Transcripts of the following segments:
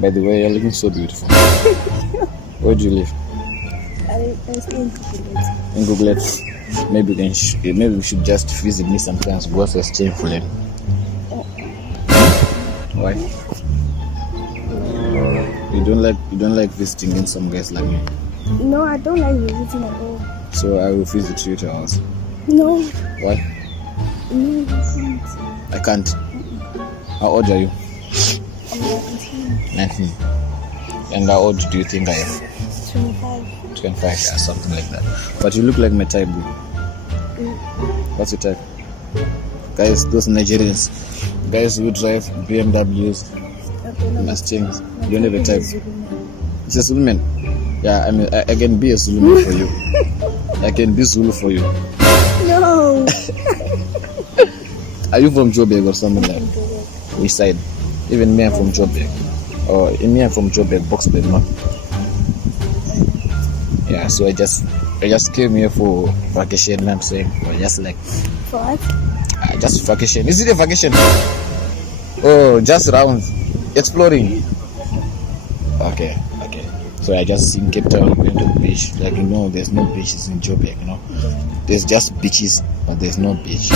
By the way, you're looking so beautiful. Where do you live? I stay in Kukulet. In Google. Maybe maybe we should just visit me sometimes. Go to exchange for them. Why? You don't like visiting in some guys like me. No, I don't like visiting at all. So I will visit you to ours. No. Why? No, you can't. I can't. How old are you? I'm 19. 19. And how old do you think I am? 25. 25, yeah, something like that. But you look like my type, bro. What's your type? Guys, those Nigerians, guys who drive BMWs, Mustangs, you don't have a type. It's a Zulu man. Yeah, I mean, I can be a Zulu man for you. I can be Zulu for you. No. Are you from Joburg or something like that? Which side? Even me, I'm from Joburg. Or me, I'm from Joburg, Boxburg, no? Yeah, so I just came here for vacation. I'm saying, or just like For what? just vacation. Is it a vacation? Oh, just rounds, exploring. Okay. So I just seen Cape Town going to the beach. Like, you know, there's no beaches in Joburg, you know. There's just beaches, but there's no beach.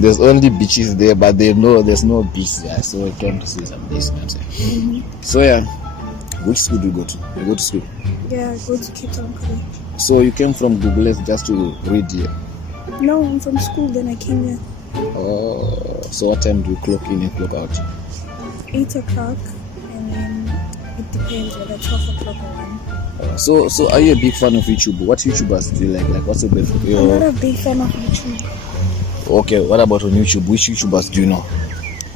There's only beaches there, but there's no beach there. So I came to see some beaches. So yeah, which school do you go to? You go to school? Yeah, I go to Cape Town College. So you came from Google just to read here? No, I'm from school, then I came here. Oh, so what time do you clock in and clock out? 8 o'clock, and then it depends whether 12 o'clock or 1. So are you a big fan of YouTube? What YouTubers do you like? Like, what's the best? I'm not a big fan of YouTube. Okay, what about on YouTube? Which YouTubers do you know?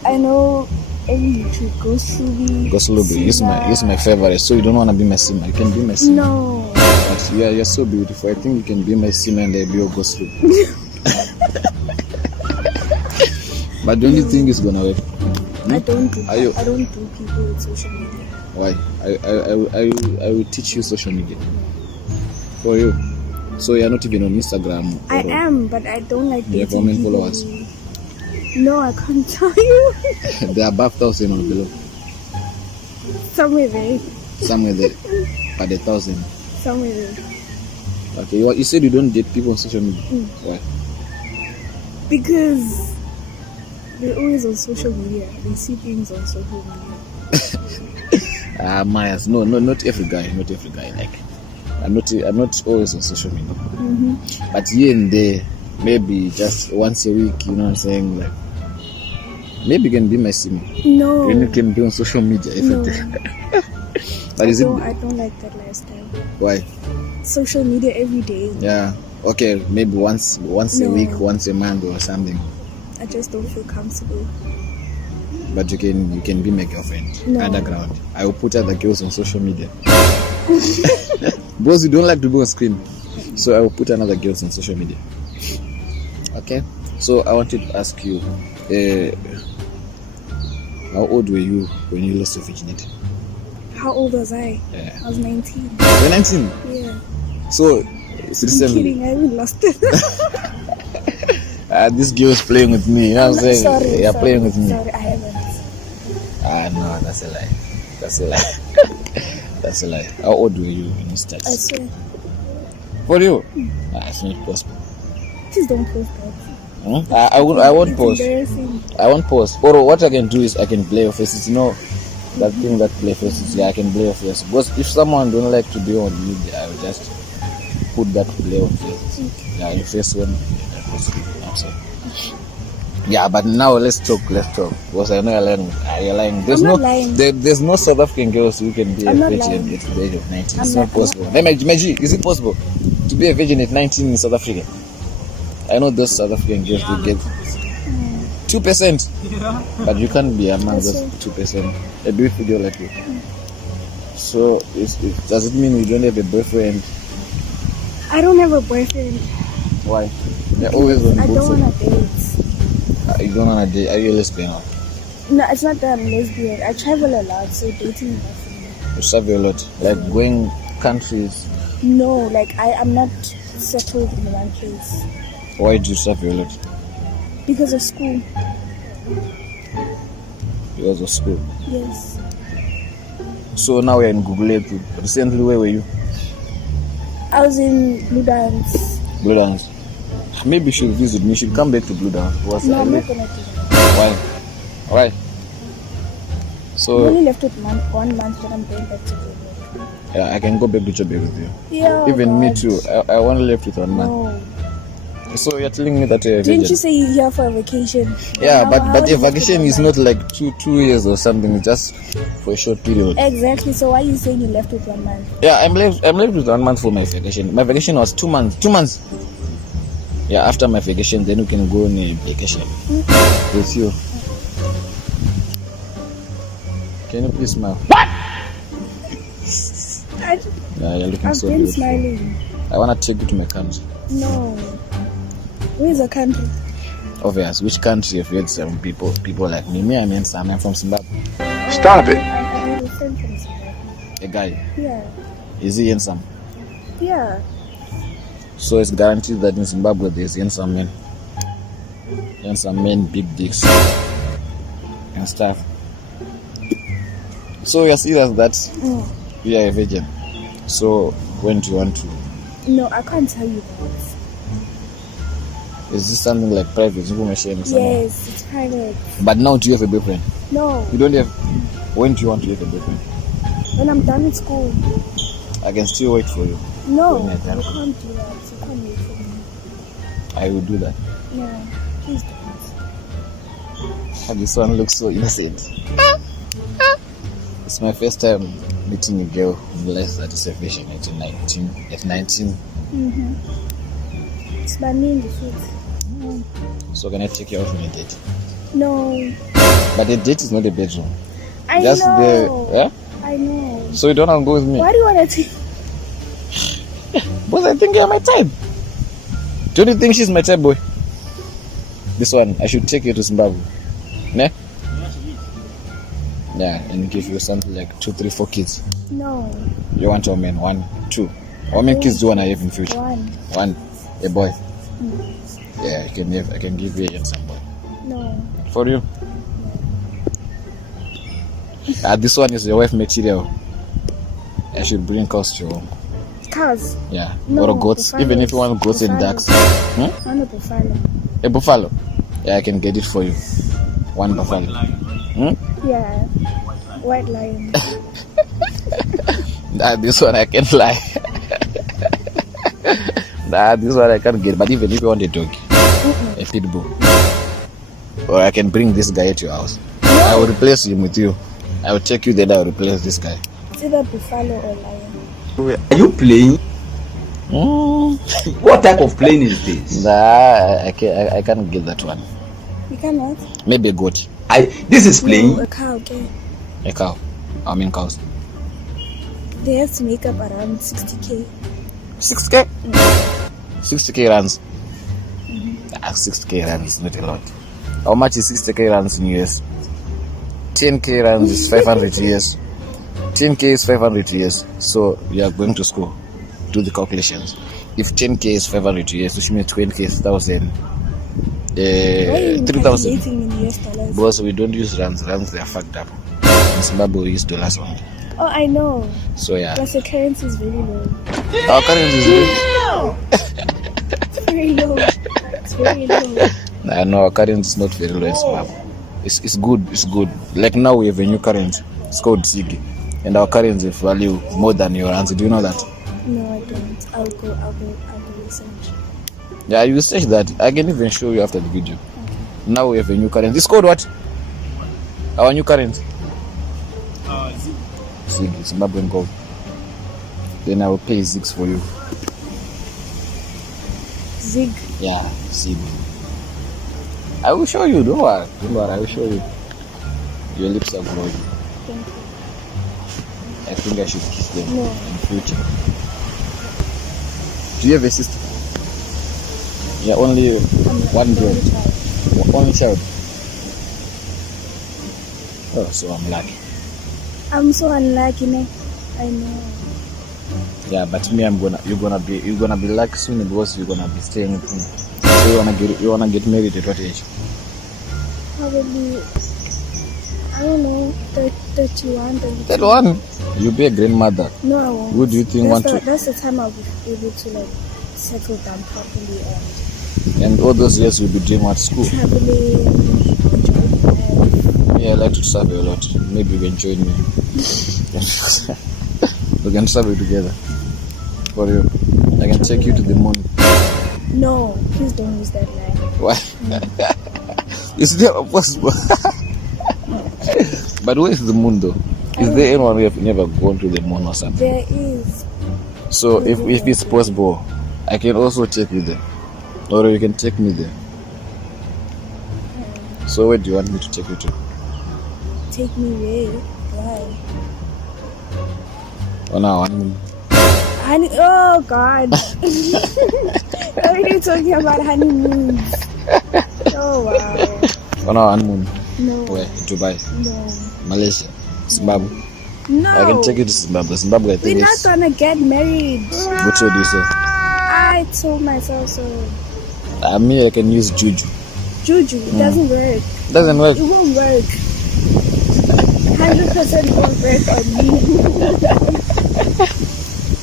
I know every YouTube. Goslubi. He's my favorite. So you don't want to be my sim? You can be my sim. No. But you're so beautiful. I think you can be my sim and I'll be your Goslubi. But don't you think it's gonna work? I don't do people with social media. Why? I will teach you social media. For you. So you're not even on Instagram? I am, but I don't like you have how many followers? No, I can't tell you. They are above 1,000 or below? Somewhere there. Somewhere there. At 1,000? Somewhere there. Okay, you said you don't date people on social media. Why? Because they're always on social media. They see things on social media. Myers, no, not every guy. Like, I'm not always on social media. But here and there, maybe just once a week. You know what I'm saying? Like, maybe you can be my sim. No. When you can be on social media every day. But I don't like that lifestyle. Why? Social media every day. Yeah. Okay, maybe once a week, once a month or something. I just don't feel comfortable. But you can be my girlfriend. No. Underground. I will put other girls on social media. Because you don't like to be on screen. So I will put another girls on social media. Okay? So I wanted to ask you, how old were you when you lost your virginity? How old was I? Yeah. I was 19. You're 19? Yeah. So, I'm kidding, I haven't lost it. This girl is playing with me. You know what I'm saying? Sorry, You're playing with me. Sorry, I haven't. No, that's a lie. That's a lie. How old were you when you started? I swear. For you? It's not possible. Please don't post that. I won't post. Embarrassing. I won't post. Or what I can do is I can play your faces. You know that thing that play faces? Yeah, I can play your faces. Because if someone don't like to be on media, I will just put that play on faces. Yeah, your face won't be I'm saying. Yeah, but now let's talk. Because I know you're lying. There's no South African girls who can be a virgin at the age of 19. It's not possible. Meji, is it possible to be a virgin at 19 in South Africa? I know those South African girls will get 2%. Yeah. But you can't be among those 2%. A beautiful girl like you. So does it mean you don't have a boyfriend? I don't have a boyfriend. Why? They're always on I don't want to date. You don't want to date? Are you a lesbian? No, it's not that I'm lesbian. I travel a lot, so dating is not for me. You travel a lot? Like going countries? No, like I'm not settled in one place. Why do you travel a lot? Because of school. Years of school. Yes. So now we're in Google Earth. Recently, where were you? I was in Blue Dance. Blue Dance. Maybe you should visit me. You should come back to Blue Dance. No, I'm not gonna do that. Why? Why? We So only left with 1 month, then I'm going back to Blue Dance. yeah, I can go back to Joburg with you. Yeah. Even me God. too. I only left with 1 month. No. So you're telling me that Didn't you say you're here for a vacation? Yeah, How- but how a is it vacation is different? not like two years or something. It's just for a short period. Exactly. So why are you saying you left with 1 month? Yeah, I'm left with 1 month for my vacation. My vacation was 2 months. 2 months. Yeah, after my vacation, then we can go on a vacation with you. Can you please smile? Yeah, you're looking I've so been beautiful. smiling. I wanna take you to my country. No. Where is the country? Obvious. Which country have you had some people like me? Me, I mean, I'm from Zimbabwe. Stop it. I had a friend from Zimbabwe. A guy. Yeah. Is he handsome? Yeah. So it's guaranteed that in Zimbabwe there's handsome men. Handsome men, big dicks, and stuff. So you're serious that you are a virgin. So when do you want to? No, I can't tell you that. Is this something like private information or something? Yes, it's private. But now do you have a boyfriend? No. You don't have. When do you want to get a boyfriend? When I'm done with school. I can still wait for you. No, When you you're done. can't do that. You can't wait for me. I will do that. No, please don't. And this one looks so innocent. It's my first time meeting a girl who realized that it's a virgin at 19. It's by me in the food. So can I take you out on a date? No, But the date is not a bedroom. I Just know. the yeah. I know. So you don't want to go with me? Why do you want to take? Because I think you're my type. Don't you think she's my type, boy? This one, I should take you to Zimbabwe. Ne? Yeah, and give you something like 2, 3, 4 kids. No, You want how many? 1, 2. How many kids do you want to have in future? 1. 1. A boy. Yeah, I can give you a handsome boy. No. For you. This one is your wife material. I should bring cows to home. Cows. Yeah. No, or goats. Even if you want goats and buffalo. ducks. One of buffalo. A buffalo. Yeah, I can get it for you. 1 buffalo. Yeah. White lion. This one I can't lie. This one I can't get. But even if you want a dog, a pit bull, or I can bring this guy to your house. I will replace him with you. I will take you there. I will replace this guy. It's either buffalo or lion. Are you playing? Mm. What type of plane is this? Nah, I can't get that one. You cannot. Maybe a goat, This is playing. No, a cow. Okay. a cow. I mean cows. They have to make up around 60k. 6k. 60k runs. 60k runs is not a lot. How much is 60k runs in US? 10k runs is 500 years. 10k is 500 years. So you are going to school. Do the calculations. If 10k is 500 years, which means 20k is 1,000. Why are you 3,000. calculating in US dollars? Because we don't use rands. Rands, they are fucked up. In Zimbabwe, we use dollars only. Oh, I know. So yeah. Plus the currency is very low. Our currency is It's very low. It's very low. I know our currency is not very low in Zimbabwe. It's good. It's good. Like now we have a new currency. It's called Ziggy. And our currency value more than your rands. Do you know that? No, I don't. I'll go research. Yeah, you search that. I can even show you after the video. Now we have a new currency. It's called what? Our new currency. Ziggy, Zimbabwean gold. Then I will pay Zigs for you. Zig. Yeah, Zig. I will show you. Don't worry. Don't worry. I will show you. Your lips are glowing. Thank you. I think I should kiss them No. in future. Do you have a sister? Yeah, only one girl. Only child. Oh, so I'm lucky. I'm so unlucky, ne? I know. Yeah, but me, you're gonna be lucky soon because you're gonna be staying with me. So you wanna get married at what age? Probably I don't know, 31, 32. That one, you'll be a grandmother. No, I won't. Who do you think That's the time I'll be able to like settle down properly And all those years you'll be doing what? School? traveling, enjoying life. Yeah, I like to travel a lot. Maybe you can join me. We can travel together. For you. I can take you to the moon. No, please don't use that line. Why? It's never possible. But where is the moon though? Is there anyone who have never gone to the moon or something? There is. So if it's possible, I can also take you there. Or you can take me there. So where do you want me to take you to? Take me where? Why? On our honeymoon. Oh God. Why are you talking about honeymoons? Oh wow. On our honeymoon. No. Where? Dubai. No. Malaysia. Zimbabwe. No. I can take you to Zimbabwe. Zimbabwe, I think We're not is. gonna get married. What should you say? I told myself so. Me, I can use juju. Juju, it doesn't work. Doesn't work. It won't work. 100% won't work on me.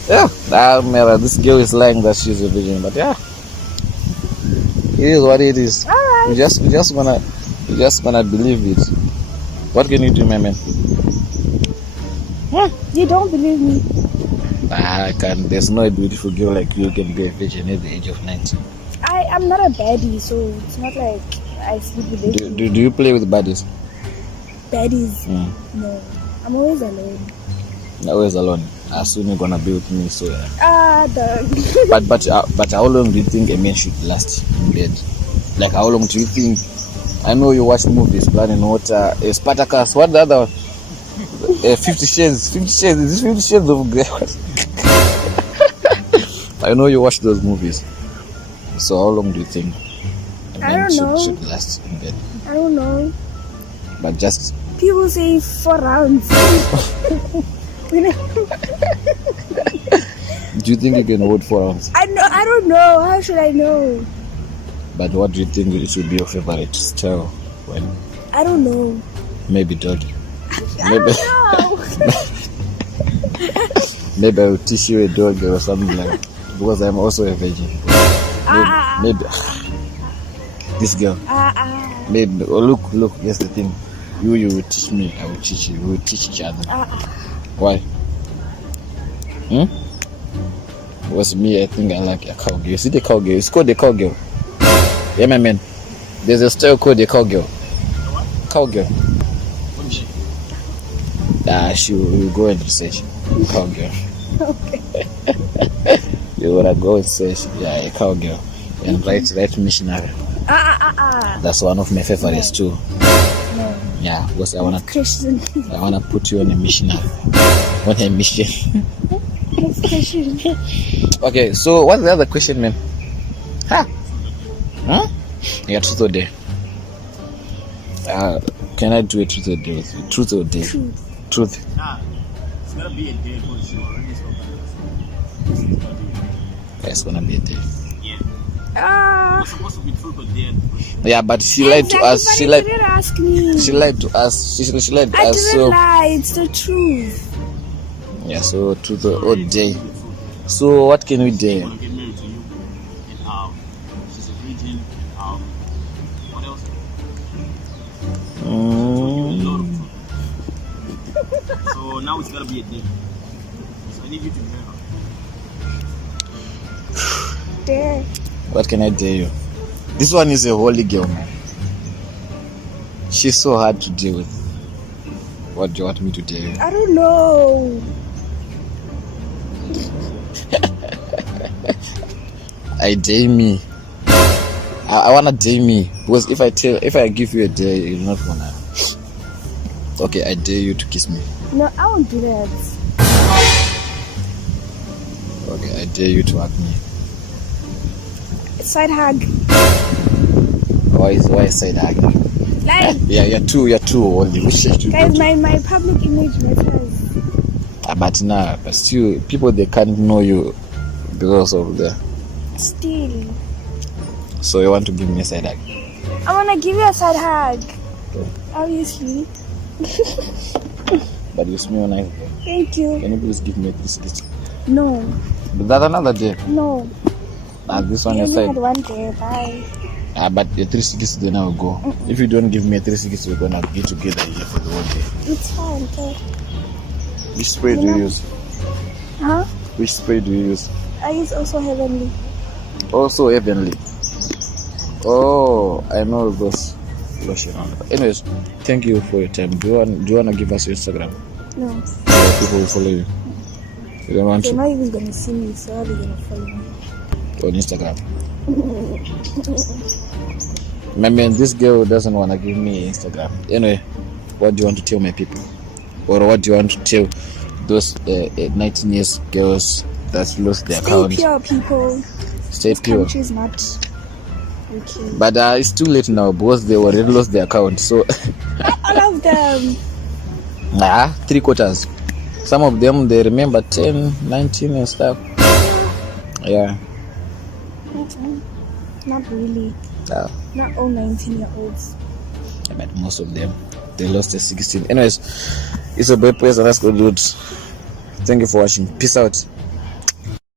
Yeah, Mera, this girl is lying that she's a virgin, but yeah, it is what it is. All right. You just gonna believe it. What can you do, my man? You don't believe me? I can't. There's no beautiful girl like you can be a virgin at the age of 19. I'm not a baddie, so it's not like I sleep with it. Do you play with buddies? Baddies? No. I'm always alone. Always alone. As soon you're gonna be with me, so yeah. Dog. But how long do you think a man should last in bed? Like how long do you think? I know you watch movies, Blood and Water, Spartacus. What the other one? 50 Shades. 50 Shades. Is this 50 Shades of Grey? I know you watch those movies. So how long do you think a man should last in bed? I don't know. But just people say 4 rounds. do you think you can hold 4 rounds? I don't know. How should I know? But what do you think it should be your favorite style? When? I don't know. Maybe dog. I don't know. Maybe I will teach you a dog or something like that. Because I'm also a virgin. Maybe this girl. Maybe. Oh, look. Here's the thing. You will teach me. I will teach you. We will teach each other. Why? Was me. I think I like a cowgirl. You see the cowgirl? It's called the cowgirl. Yeah, my man. There's a style called the cowgirl. Cowgirl. She will go and research cowgirl. Okay. You wanna go and search, a cowgirl and write missionary. That's one of my favorites too. No. Yeah, because I wanna Christian. I wanna put you on a missionary, on a mission. It's Christian. Okay, so what's the other question, man? Huh? Yeah, truth or dare. Can I do a truth or dare with you? Truth or dare? Truth. It's gonna be a day for sure. Yeah, it's gonna be a dare. Yeah. It's supposed to be truth or dare. Yeah, but she lied to us. She lied. Didn't ask me. She lied to us. She lied to I us. didn't So lie. It's the truth. yeah, so truth or dare. So what can we dare? I'm gonna get married to you, and she's a virgin. What else? So now it's gonna be a day. So I need you to marry her. Dare. What can I dare you? This one is a holy girl, man. She's so hard to deal with. What do you want me to dare you? I don't know. I dare me. I wanna dare me because if I give you a dare, you're not gonna. Okay, I dare you to kiss me. No, I won't do that. Okay, I dare you to hug me. Side hug. Why side hug? Like, Yeah, you're too old. You should do. guys, my public image matters. But nah, but still, people they can't know you because of the. Still. So you want to give me a side hug? I wanna give you a side hug. Obviously. But you smell nice. Thank you. Can you please give me a 360? No. But that another day. No. This one You your only had side. one day. Bye. But your 360 then I'll go. If you don't give me a 360, we're gonna get together here for the whole day. It's fine, okay. Which spray do you use? Huh? Which spray do you use? I use also Heavenly. Also Heavenly. Oh, I know those lotion. Anyways, thank you for your time. Do you wanna give us your Instagram? No. So people will follow you. You don't want They're to not even gonna see me, so how are they gonna follow me? on Instagram. My man, this girl doesn't wanna give me Instagram. Anyway, what do you want to tell my people? Or what do you want to tell those 19 years girls that lost their account? Stay pure, people. Stay This pure. country is not okay. But it's too late now because they already lost their account. So All of them. 3/4. Some of them they remember 10, 19 and stuff. Yeah. Not really. Not all 19-year-olds. But most of them they lost at 16. Anyways, it's a birthplace and that's good. Thank you for watching. Peace out.